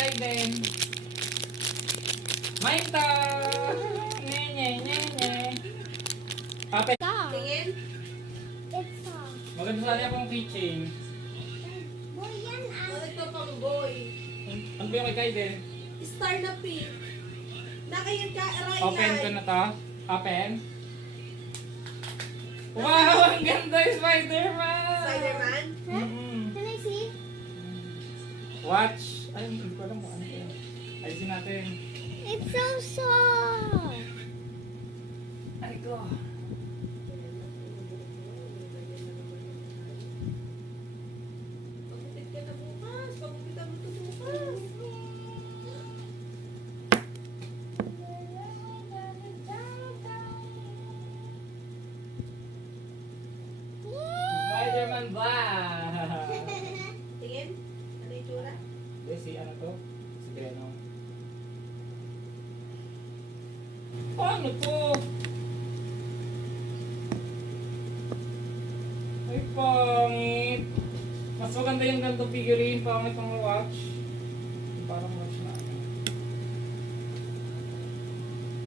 Kaiden. Maita! Nye, nye, nye, nye. Ape. Tingin? It's soft. Maganda sana akong keychain. Boy, yan ah. Oh, ito pang boy. Ano ba yung kay Kaiden? Star na pink. Nakayan ka, Ryan. Open ko na to. Open. Wow! Ang ganda yung Spider-Man! Spider-Man? Mm-hmm. Can I see? Watch. Ay, hindi ko alam kung ano yun. Ayusin natin. It's so soft. Ay ko. Pagupit ka na bukas. Pagupitan mo ito bukas. Spider-Man ba? Tingin? Ano yung tsura? Hindi, si ano to? Si Venom. Paano to? Ay, pangit. Mas maganda yung ganito figurine, pangit ang watch. Parang watch na.